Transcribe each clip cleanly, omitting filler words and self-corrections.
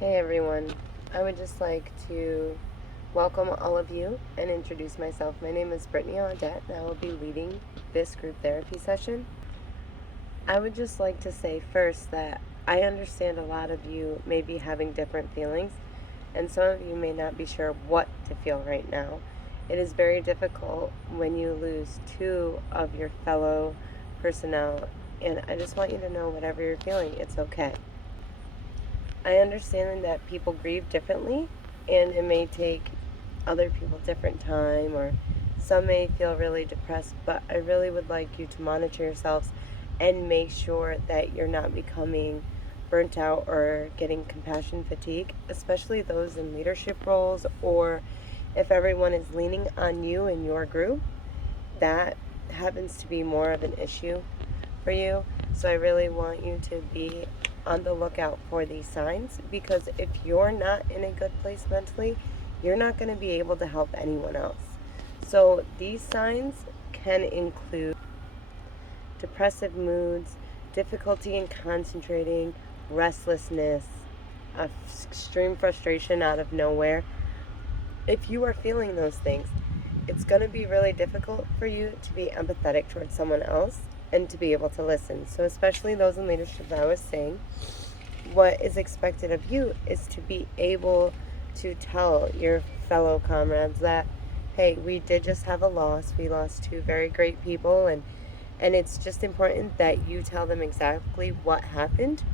Hey everyone, I would just like to welcome all of you and introduce myself. My name is Brittany Audette and I will be leading this group therapy session. I would just like to say first that I understand a lot of you may be having different feelings and some of you may not be sure what to feel right now. It is very difficult when you lose two of your fellow personnel, and I just want you to know whatever you're feeling, it's okay. I understand that people grieve differently and it may take other people different time, or some may feel really depressed, but I really would like you to monitor yourselves and make sure that you're not becoming burnt out or getting compassion fatigue, especially those in leadership roles, or if everyone is leaning on you in your group, that happens to be more of an issue for you. So I really want you to be on the lookout for these signs, because if you're not in a good place mentally, you're not going to be able to help anyone else. So these signs can include depressive moods, difficulty in concentrating, restlessness, extreme frustration out of nowhere. If you are feeling those things, it's going to be really difficult for you to be empathetic towards someone else and to be able to listen. So especially those in leadership, that I was saying, what is expected of you is to be able to tell your fellow comrades that, hey, we did just have a loss. We lost two very great people, and it's just important that you tell them exactly what happened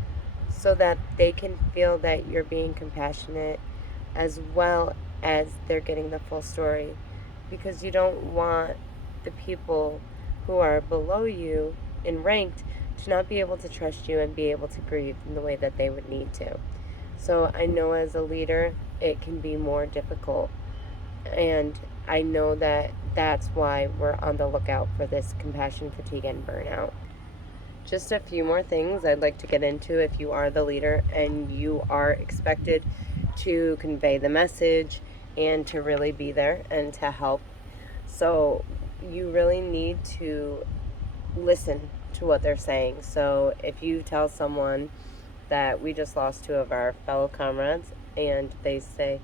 so that they can feel that you're being compassionate as well as they're getting the full story, because you don't want the people who are below you in ranked to not be able to trust you and be able to grieve in the way that they would need to. So I know as a leader it can be more difficult, and I know that that's why we're on the lookout for this compassion fatigue and burnout. Just a few more things I'd like to get into if you are the leader and you are expected to convey the message and to really be there and to help. So you really need to listen to what they're saying. So if you tell someone that we just lost two of our fellow comrades and they say,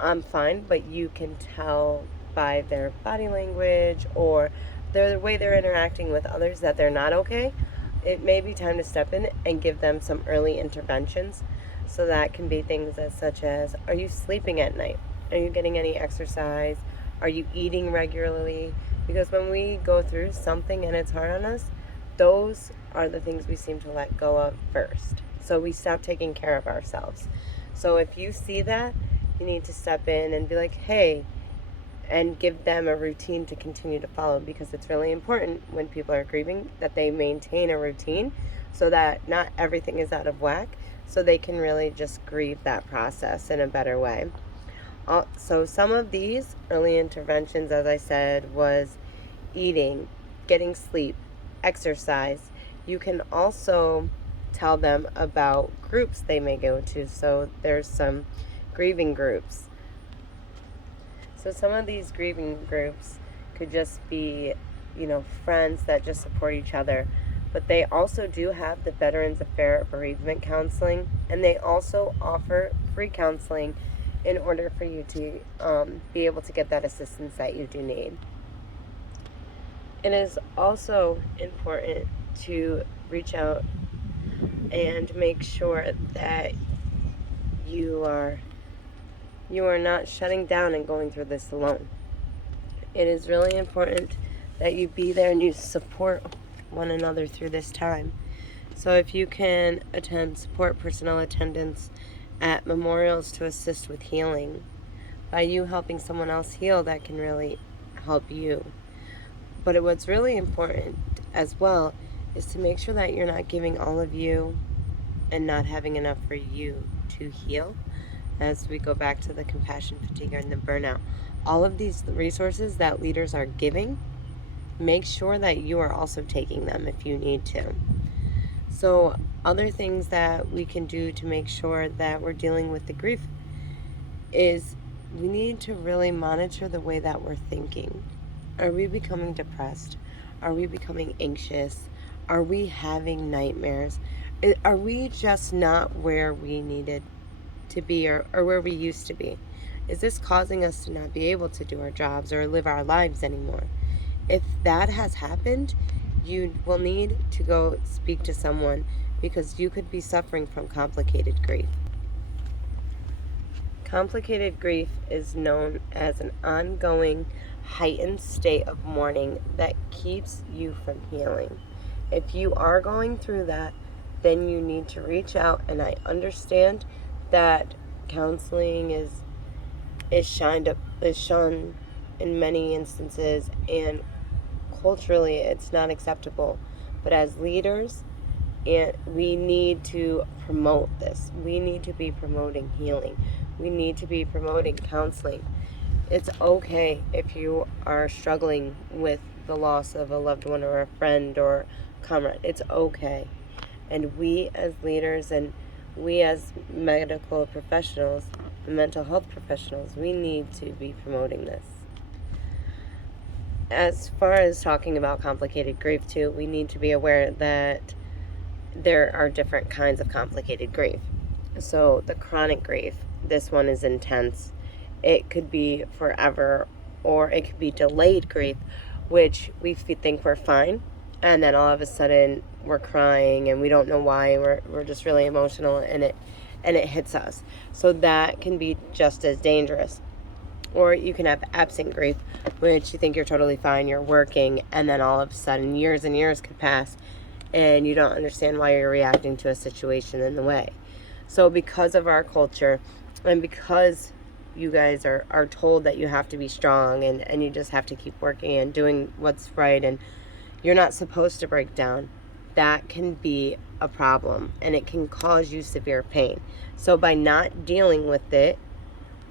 I'm fine, but you can tell by their body language or the way they're interacting with others that they're not okay, it may be time to step in and give them some early interventions. So that can be things such as, are you sleeping at night? Are you getting any exercise? Are you eating regularly? Because when we go through something and it's hard on us, those are the things we seem to let go of first. So we stop taking care of ourselves. So if you see that, you need to step in and be like, hey, and give them a routine to continue to follow, because it's really important when people are grieving that they maintain a routine so that not everything is out of whack, so they can really just grieve that process in a better way. So some of these early interventions, as I said, was eating, getting sleep, exercise. You can also tell them about groups they may go to. So there's some grieving groups. So some of these grieving groups could just be, friends that just support each other. But they also do have the Veterans Affairs bereavement counseling, and they also offer free counseling in order for you to be able to get that assistance that you do need. It is also important to reach out and make sure that you are not shutting down and going through this alone. It is really important that you be there and you support one another through this time. So if you can attend support personnel attendance at memorials to assist with healing, by you helping someone else heal, that can really help you. But what's really important as well is to make sure that you're not giving all of you and not having enough for you to heal. As we go back to the compassion fatigue and the burnout, all of these resources that leaders are giving, make sure that you are also taking them if you need to. So other things that we can do to make sure that we're dealing with the grief is we need to really monitor the way that we're thinking. Are we becoming depressed? Are we becoming anxious? Are we having nightmares? Are we just not where we needed to be or where we used to be? Is this causing us to not be able to do our jobs or live our lives anymore? If that has happened, you will need to go speak to someone because you could be suffering from complicated grief. Complicated grief is known as an ongoing, heightened state of mourning that keeps you from healing. If you are going through that, then you need to reach out, and I understand that counseling is shown in many instances, and culturally it's not acceptable. But as leaders, and we need to promote this. We need to be promoting healing. We need to be promoting counseling. It's okay if you are struggling with the loss of a loved one or a friend or comrade. It's okay. And we as leaders and we as medical professionals, mental health professionals, we need to be promoting this. As far as talking about complicated grief too, we need to be aware that there are different kinds of complicated grief. So the chronic grief, this one is intense. It could be forever, or it could be delayed grief, which we think we're fine, and then all of a sudden we're crying and we don't know why. We're just really emotional, and it hits us. So that can be just as dangerous. Or you can have absent grief, which you think you're totally fine, you're working, and then all of a sudden years and years could pass and you don't understand why you're reacting to a situation in the way. So because of our culture, and because you guys are told that you have to be strong and you just have to keep working and doing what's right, and you're not supposed to break down, that can be a problem, and it can cause you severe pain. So by not dealing with it,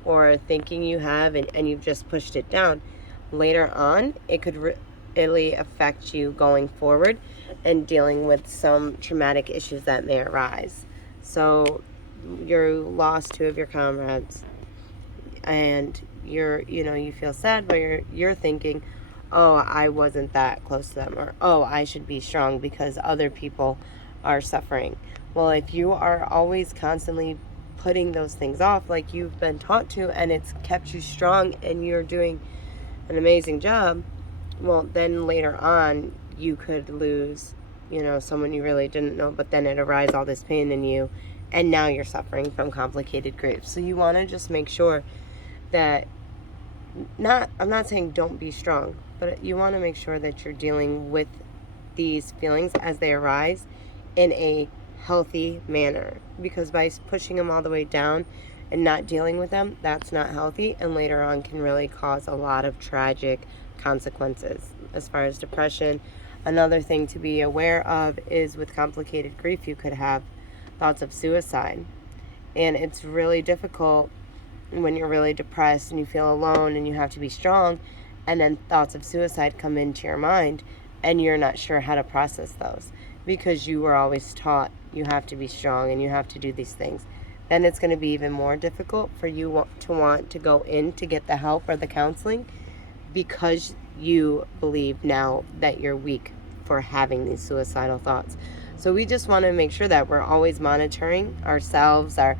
or thinking you have and you've just pushed it down, later on it could really affect you going forward and dealing with some traumatic issues that may arise. So you lost two of your comrades and you feel sad, but you're thinking, oh, I wasn't that close to them, or oh, I should be strong because other people are suffering. Well, if you are always constantly putting those things off like you've been taught to, and it's kept you strong and you're doing an amazing job, well, then later on you could lose someone you really didn't know, but then it arises all this pain in you, and now you're suffering from complicated grief. So you want to just make sure that I'm not saying don't be strong, but you want to make sure that you're dealing with these feelings as they arise in a healthy manner, because by pushing them all the way down and not dealing with them, that's not healthy, and later on can really cause a lot of tragic consequences as far as depression. Another thing to be aware of is with complicated grief, you could have thoughts of suicide, and it's really difficult when you're really depressed and you feel alone and you have to be strong, and then thoughts of suicide come into your mind and you're not sure how to process those because you were always taught you have to be strong and you have to do these things. Then it's going to be even more difficult for you to want to go in to get the help or the counseling because you believe now that you're weak for having these suicidal thoughts. So we just want to make sure that we're always monitoring ourselves, our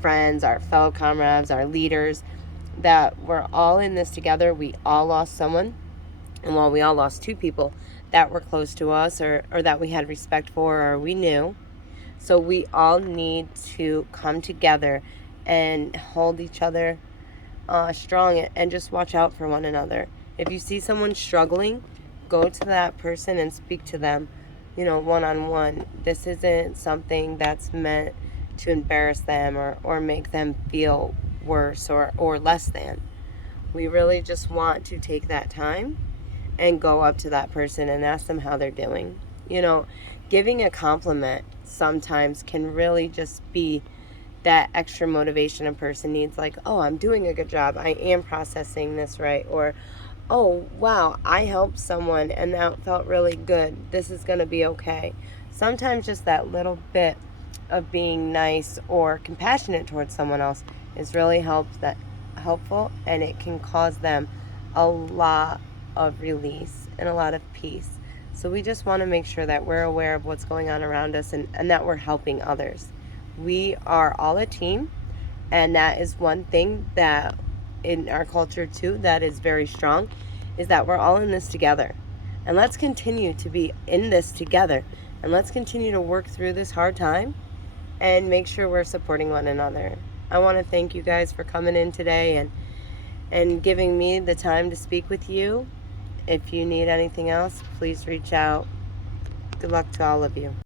friends, our fellow comrades, our leaders, that we're all in this together. We all lost someone, and while we all lost two people that were close to us or that we had respect for or we knew. So we all need to come together and hold each other strong and just watch out for one another. If you see someone struggling, go to that person and speak to them, one-on-one. This isn't something that's meant to embarrass them or make them feel worse or less than. We really just want to take that time and go up to that person and ask them how they're doing. Giving a compliment sometimes can really just be that extra motivation a person needs, like, oh, I'm doing a good job, I am processing this right, or oh, wow, I helped someone and that felt really good, this is going to be okay. Sometimes just that little bit of being nice or compassionate towards someone else is really helpful, and it can cause them a lot of release and a lot of peace. So we just want to make sure that we're aware of what's going on around us and that we're helping others. We are all a team, And that is one thing that in our culture too that is very strong, is that we're all in this together. And let's continue to be in this together. And let's continue to work through this hard time and make sure we're supporting one another. I want to thank you guys for coming in today and giving me the time to speak with you. If you need anything else, please reach out. Good luck to all of you.